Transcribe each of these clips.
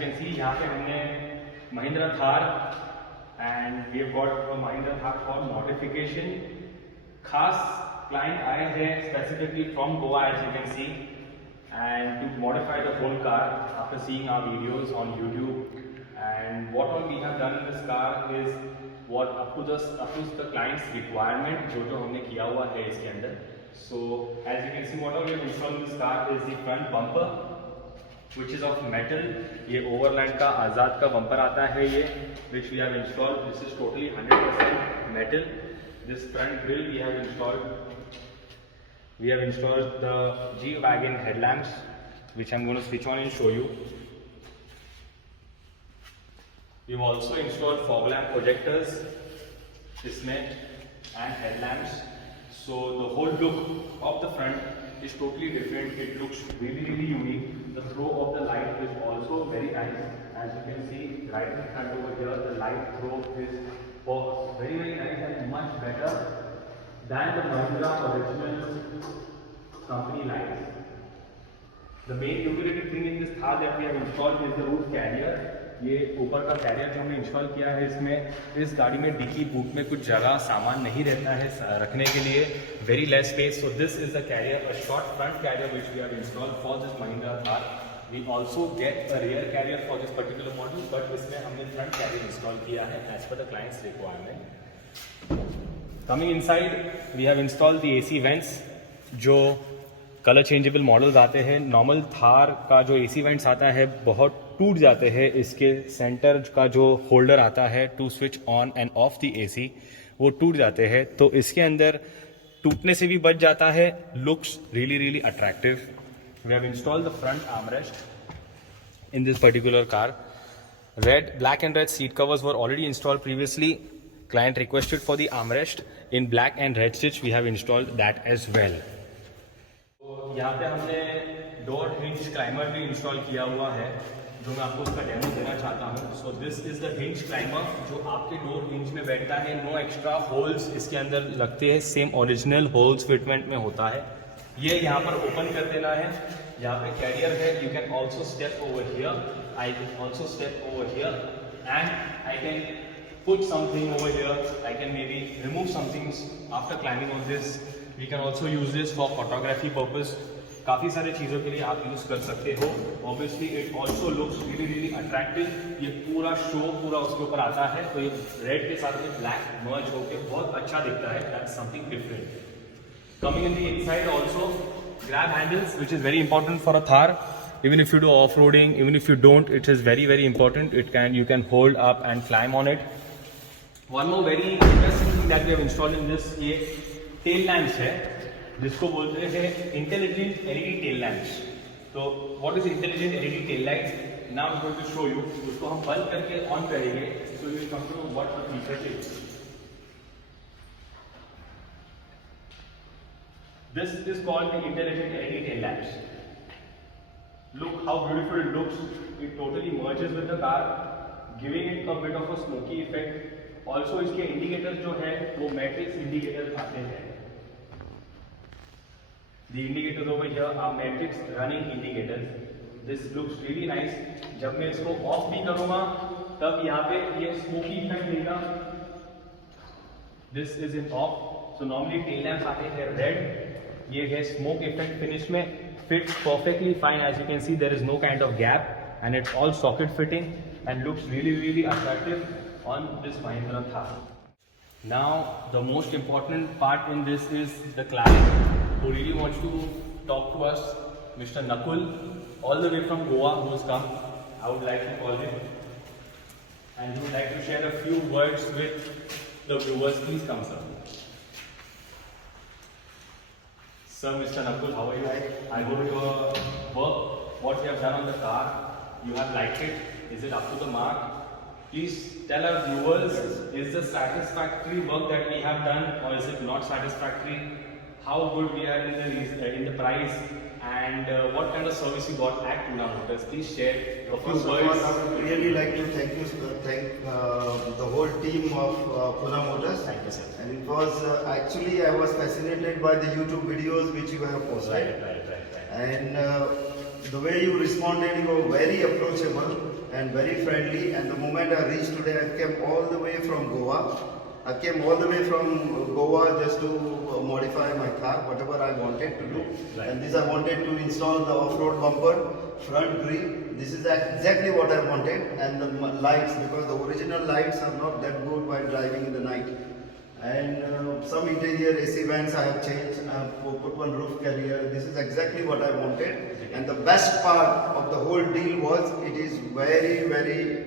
Can see यहाँ पे हमने Mahindra Thar and we have got a Mahindra Thar for modification. खास क्लाइंट आए हैं specifically from Goa as you can see and to modify the whole car after seeing our videos on YouTube. And what all we have done in this car is what up to the client's requirement जो हमने किया हुआ है इसके अंदर. So as you can see what all we have installed in this car is the front bumper which is of metal. ये Overland का आज़ाद का bumper आता है ये which we have installed. This is totally 100% metal. This front grille we have installed. We have installed the G-Wagon headlamps which I'm going to switch on and show you. We've also installed fog lamp projectors इसमें and headlamps. So the whole look of the front is totally different. It looks really unique. The throw of the light is also very nice. As you can see right in front over here, the light throw is very nice and much better than the Mahindra original company lights. The main utility thing in this Thar that we have installed is the roof carrier. ये ऊपर का career जो हमने install किया है इसमें इस गाड़ी में डिक्की बूट में कुछ जगह सामान नहीं रहता है रखने के लिए, very less space. So this is the carrier, a short front carrier which we have installed for this Mahindra Thar. We also get a rear carrier for this particular model, but इसमें हमने फ्रंट कैरियर इंस्टॉल किया है as per the client's requirement. Coming inside we have installed the AC vents जो colour changeable models आते हैं. Normal Thar का जो AC vents आता है बहुत टूट जाते हैं. इसके सेंटर का जो होल्डर आता है to switch on and off the AC वो टूट जाते हैं, तो इसके अंदर टूटने से भी बच जाता है. Looks really attractive. We have installed the front armrest in this particular car. Red, black and red seat covers were already installed previously. Client requested for the armrest in black and red stitch. We have installed that as well. यहाँ पे हमने door hinge climber भी install किया हुआ है जो मैं आपको उसका डेमो देना चाहता हूँ. सो this is the hinge climber जो आपके डोर हिंज में बैठता है. नो एक्स्ट्रा होल्स इसके अंदर लगते हैं, सेम ओरिजिनल होल्स फिटमेंट में होता है. ये यहाँ पर ओपन कर देना है. यहाँ पे कैरियर है. You can also step over here. I can also step over here and I can put something over here. I can maybe remove some things after climbing on this. We can also use this for photography purpose. काफ़ी सारे चीज़ों के लिए आप use कर सकते हो. Obviously it also looks really attractive. ये पूरा शो पूरा उसके ऊपर आता है, तो ये रेड के साथ में ब्लैक मर्ज होकर बहुत अच्छा दिखता है. That's something different. Coming in the inside also, grab handles which is very important for a Thar. Even if you do off-roading, even if you don't, it is very important. You can hold up and climb on it. One more very interesting thing that we have installed in this, ये tail lamps है जिसको बोलते हैं intelligent LED tail lamps. तो what is intelligent LED tail lights? Now I'm going to show you. उसको हम बंद करके ऑन करेंगे, so you will come to know what the feature is. This is called the intelligent LED tail lamps. Look how beautiful it looks. It totally merges with the car, giving it a bit of a smoky effect. Also इसके indicators जो है वो matrix indicators आते हैं. The indicators over here are matrix running indicators. This looks really nice. जब मैं इसको of भी करूंगा तब यहाँ पे ये स्मोकी इफेक्ट देगा. This is in off. So normally tail lamps आते हैं रेड. ये है स्मोक इफेक्ट फिनिश में. Fits perfectly fine. As you can see there is no kind of gap and it's all socket fitting and looks really attractive on this Mahindra Thar. Now the most important part in this is the client who really wants to talk to us, Mr. Nakul, all the way from Goa, who has come. I would like to call him and he would like to share a few words with the viewers. Please come, sir. Sir, Mr. Nakul, how are you? I hope your work, what you have done on the car, you have liked it. Is it up to the mark? Please tell our viewers, is the satisfactory work that we have done or is it not satisfactory? How good we are in the price and what kind of service you got at Pune Motors? Please share a few words. I would really like to thank the whole team of Pune Motors. Thank you, sir. And it was actually I was fascinated by the YouTube videos which you have posted. Right. And the way you responded, you were very approachable and very friendly. And the moment I reached today, I came all the way from Goa. I came all the way from Goa just to modify my car, whatever I wanted to do. Right. And this I wanted to install the off-road bumper, front grille. This is exactly what I wanted. And the lights, because the original lights are not that good while driving in the night. And some interior AC vents I have changed. I have put one roof carrier. This is exactly what I wanted. And the best part of the whole deal was it is very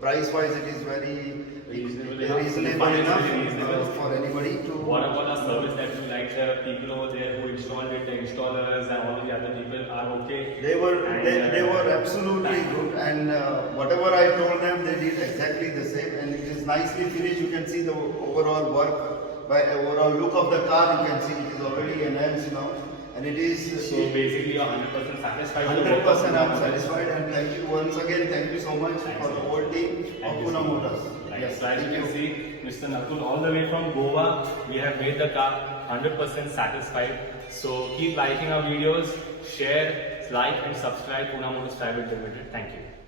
price-wise. It is very reasonable enough for anybody to. What about the service that you like? There are people over there who installed it, the installers and all the other people are okay. They were absolutely good, and whatever I told them, they did exactly the same. And it is nicely finished. You can see the overall work, by overall look of the car. You can see it is already enhanced now, and it is. So basically, you're 100% satisfied. 100% I'm satisfied, and thank you once again. Thank you so much for the whole team of Pune Motors. Yes, so as you can see, Mr. Nakul, all the way from Goa, we have made the car 100% satisfied. So keep liking our videos, share, like and subscribe Pune Motors Private Limited. Thank you.